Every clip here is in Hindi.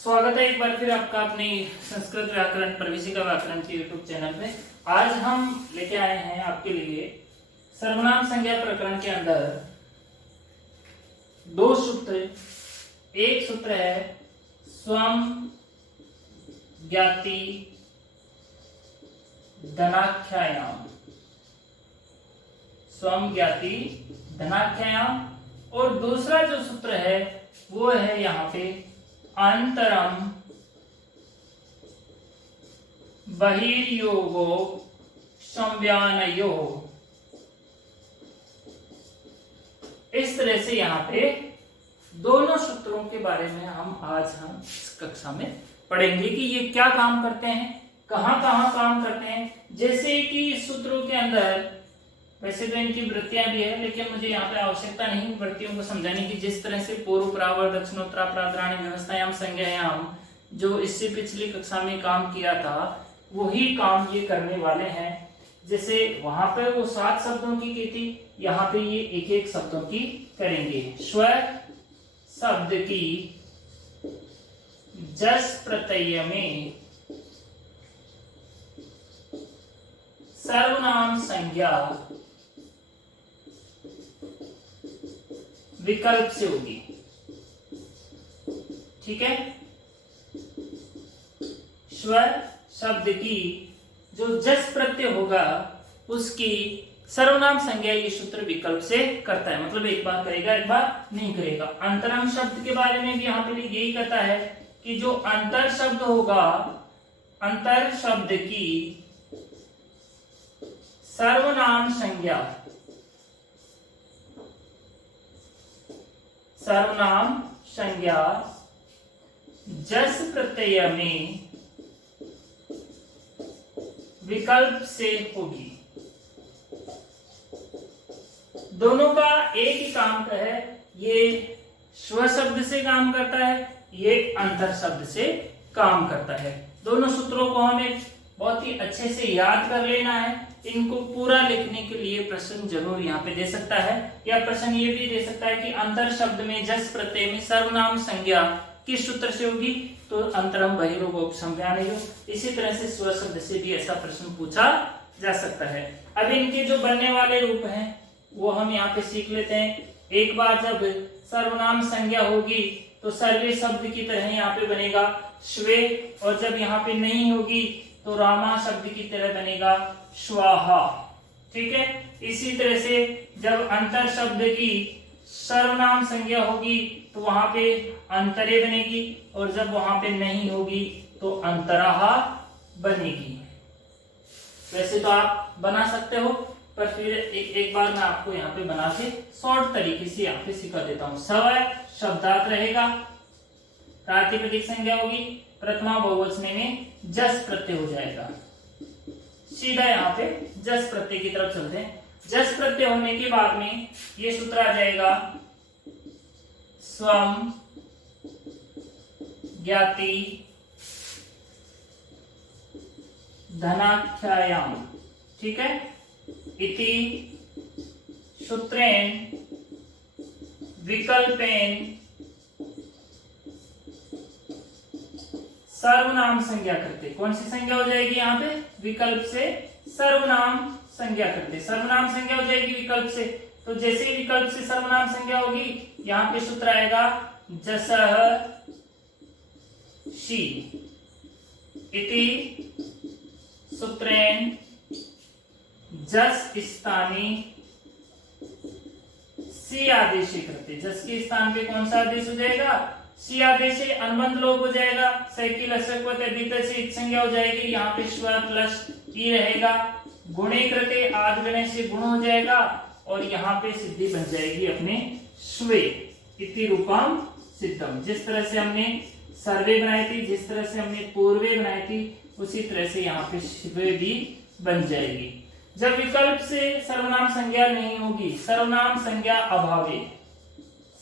स्वागत है एक बार फिर आपका अपनी संस्कृत व्याकरण प्रवेशिका व्याकरण के यूट्यूब चैनल में। आज हम लेके आए हैं आपके लिए सर्वनाम संज्ञा प्रकरण के अंदर दो सूत्र। एक सूत्र है स्वम ज्ञाति धनाख्यायाम, स्वम ज्ञाति धनाख्यायाम, और दूसरा जो सूत्र है वो है यहाँ पे अंतरम बहिर्योगो संव्यानयो। इस तरह से यहाँ पे दोनों सूत्रों के बारे में हम इस कक्षा में पढ़ेंगे कि ये क्या काम करते हैं, कहाँ कहाँ काम करते हैं। जैसे कि इस सूत्रों के अंदर वैसे तो इनकी वृत्तियां भी है, लेकिन मुझे यहाँ पे आवश्यकता नहीं वृत्तियों को समझाने की। जिस तरह से पूर्व परावर दक्षिणोत्तरा प्राद्राणी व्यवस्थायाम संज्ञायाम जो इससे पिछली कक्षा में काम किया था वही काम ये करने वाले हैं। जैसे वहां पे वो 7 शब्दों की थी, यहाँ पे ये एक एक शब्दों की करेंगे। स्व शब्द की जस प्रत्यय में सर्वनाम संज्ञा विकल्प से होगी। ठीक है, स्व शब्द की जो जस प्रत्यय होगा उसकी सर्वनाम संज्ञा ये सूत्र विकल्प से करता है, मतलब एक बार करेगा एक बार नहीं करेगा। अंतरम शब्द के बारे में भी यहाँ पे यही कहता है कि जो अंतर शब्द होगा, अंतर शब्द की सर्वनाम संज्ञा, सर्वनाम संज्ञा जस प्रत्यय में विकल्प से होगी। दोनों का एक ही काम का है, ये स्व शब्द से काम करता है, ये अंतर शब्द से काम करता है। दोनों सूत्रों को हमें बहुत ही अच्छे से याद कर लेना है। इनको पूरा लिखने के लिए प्रश्न जरूर यहाँ पे दे सकता है, या प्रश्न ये भी दे सकता है कि अंतर शब्द में जस प्रत्यय में सर्वनाम संज्ञा किस सूत्र से होगी, तो अंतरम बहिर्योगो संव्यानयो। इसी तरह से स्व शब्द से भी ऐसा प्रश्न पूछा जा सकता है। अब इनके जो बनने वाले रूप हैं वो हम यहाँ पे सीख लेते हैं। एक बार जब सर्वनाम संज्ञा होगी तो सर्वे शब्द की तरह यहाँ पे बनेगा स्वे, और जब यहाँ पे नहीं होगी तो रामा शब्द की तरह बनेगा स्वाहा। ठीक है, इसी तरह से जब अंतर शब्द की सर्वनाम संज्ञा होगी तो वहां पे अंतरे बनेगी, और जब वहां पे नहीं होगी तो अंतराहा बनेगी। वैसे तो आप बना सकते हो, पर फिर एक बार मैं आपको यहाँ पे बना के शॉर्ट तरीके से यहाँ पे सिखा देता हूँ। सवय शब्दार्थ रहेगा, प्रातिपदिक संज्ञा होगी, प्रथमा बहुवचने में जस प्रत्यय हो जाएगा। सीधा यहाँ पे जस प्रत्यय की तरफ चलते हैं। जस प्रत्यय होने के बाद में ये सूत्र आ जाएगा स्वम ज्ञाति धनाख्यायाम। ठीक है, इति सूत्रेण विकल्पेन सर्वनाम संज्ञा करते। कौन सी संज्ञा हो जाएगी यहाँ पे? विकल्प से सर्वनाम संज्ञा करते। सर्वनाम संज्ञा हो जाएगी विकल्प से, तो जैसे ही विकल्प से सर्वनाम संज्ञा होगी यहाँ पे सूत्र आएगा जसह शी इति सूत्रेण जस स्थानी सी आदेश करते। जस के स्थान पे कौन सा आदेश हो जाएगा? सी आदेश से अनुबंध लोप हो जाएगा। साइकिल से इत संज्ञा हो जाएगी, यहाँ पे स्व प्लस ई रहेगा। गुणे कृते आद गणे से गुण हो जाएगा, और यहाँ पे सिद्धि बन जाएगी अपने स्वे इति रूपम सिद्धम। जिस तरह से हमने सर्वे बनाई थी, जिस तरह से हमने पूर्वे बनाई थी, उसी तरह से यहाँ पे स्वे भी बन जाएगी। जब विकल्प से सर्वनाम संज्ञा नहीं होगी, सर्वनाम संज्ञा अभावे,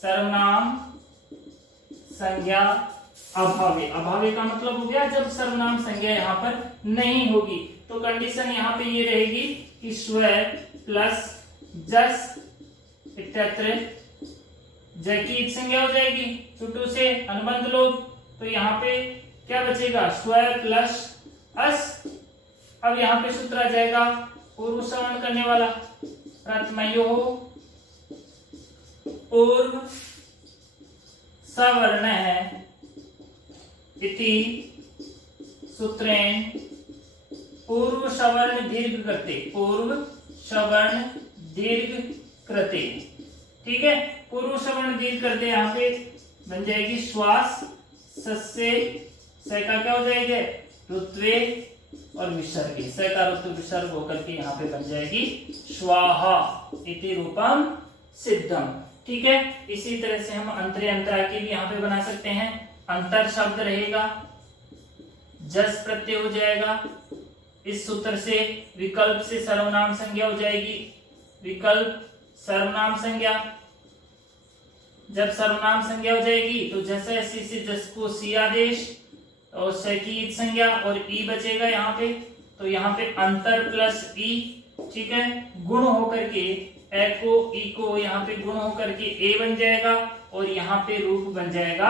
सर्वनाम संज्ञा अभावे, अभावे का मतलब हो गया जब सर्वनाम संज्ञा यहाँ पर नहीं होगी, तो कंडीशन यहाँ पे ये रहेगी कि स्व प्लस जस इत्यत्र जय की संज्ञा हो जाएगी, चुटू से अनुबंध लोप, तो यहाँ पे क्या बचेगा, स्व प्लस अस। अब यहाँ पे सूत्र आ जाएगा पूर्व सवर्ण करने वाला, प्रथमयो पूर्व सवर्ण है इति सूत्रेण पूर्व सवर्ण दीर्घ कृते, पूर्व सवर्ण दीर्घ कृते। ठीक है, पूर्व सवर्ण दीर्घ करते यहाँ पे बन जाएगी श्वास, सस्य स का क्या हो जाएगा, ऋत्वे और विसर्ग, स का ऋत्व विसर्ग होकर के यहाँ पे बन जाएगी स्वाहा इति रूपम सिद्धम। ठीक है, इसी तरह से हम अंतरे अंतरा की भी यहाँ पे बना सकते हैं। अंतर शब्द रहेगा, जस प्रत्यय हो जाएगा, इस सूत्र से विकल्प से सर्वनाम संज्ञा हो जाएगी, विकल्प सर्वनाम संज्ञा। जब सर्वनाम संज्ञा हो जाएगी तो जैसे सी से जस को सी आदेश और स की ईद संज्ञा और ई बचेगा यहाँ पे, तो यहाँ पे अंतर प्लस ई। ठीक है, गुण होकर के ए को ई को यहाँ पे गुण होकर के ए बन जाएगा और यहाँ पे रूप बन जाएगा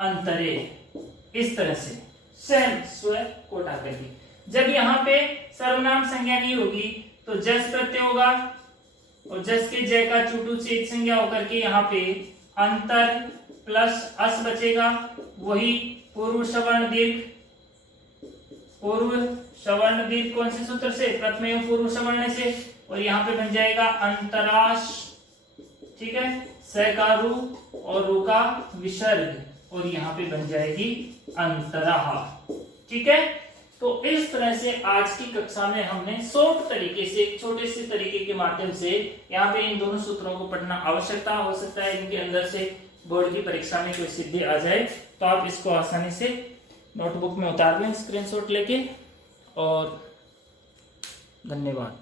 अंतरे। इस तरह से सेम स्व कोटा करके जब यहाँ पे सर्वनाम संज्ञा नहीं होगी तो जस प्रत्यय होगा और जस के जय का चुटू से संज्ञा होकर के यहाँ पे अंतर प्लस अस बचेगा, वही पूर्व सवर्ण दीर्घ। पूर्व सवर्ण दीर्घ कौन से सूत्र से, प्रथमयो पूर्व सवर्ण से, और यहाँ पे बन जाएगा अंतराश। ठीक है, स का रू और रू का विसर्ग और यहाँ पे बन जाएगी अंतराह। ठीक है, तो इस तरह से आज की कक्षा में हमने शॉर्ट तरीके से, एक छोटे से तरीके के माध्यम से यहाँ पे इन दोनों सूत्रों को पढ़ना आवश्यकता हो सकता है इनके अंदर से बोर्ड की परीक्षा में कोई सिद्धि आ जाए तो आप इसको आसानी से नोटबुक में उतार लें स्क्रीनशॉट लेके। और धन्यवाद।